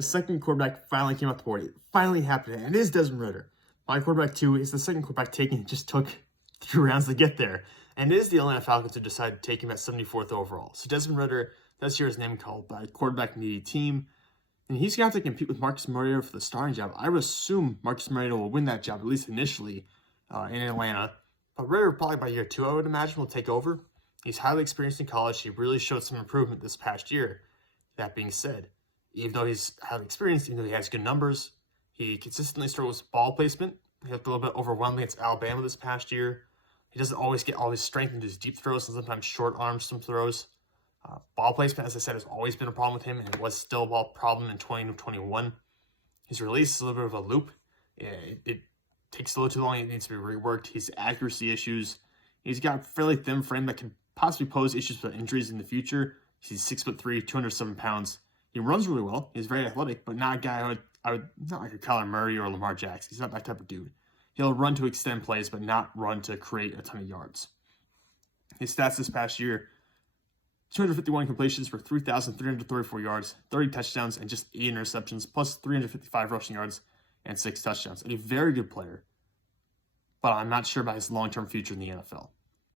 The second quarterback finally came off the board. It finally happened, and it is Desmond Ridder. My quarterback 2 is the second quarterback taken. It just took 3 rounds to get there. And it is the Atlanta Falcons who decided to take him at 74th overall. So Desmond Ridder does hear his name called by a quarterback-needy team. And he's going to have to compete with Marcus Mariota for the starting job. I would assume Marcus Mariota will win that job, at least initially, in Atlanta. But Ridder, probably by year 2, I would imagine, will take over. He's highly experienced in college. He really showed some improvement this past year. That being said, even though he's highly experienced, even though he has good numbers, he consistently struggles with ball placement. He was a little bit overwhelming against Alabama this past year. He doesn't always get all his strength into his deep throws and sometimes short arm some throws. Ball placement, as I said, has always been a problem with him, and it was still a problem in 2021. His release is a little bit of a loop. It takes a little too long. It needs to be reworked. His accuracy issues. He's got a fairly thin frame that can possibly pose issues with injuries in the future. He's 6'3", 207 pounds. He runs really well. He's very athletic, but not a guy I would not like a Kyler Murray or Lamar Jackson. He's not that type of dude. He'll run to extend plays, but not run to create a ton of yards. His stats this past year: 251 completions for 3,334 yards, 30 touchdowns, and just 8 interceptions, plus 355 rushing yards and 6 touchdowns. And a very good player, but I'm not sure about his long-term future in the NFL.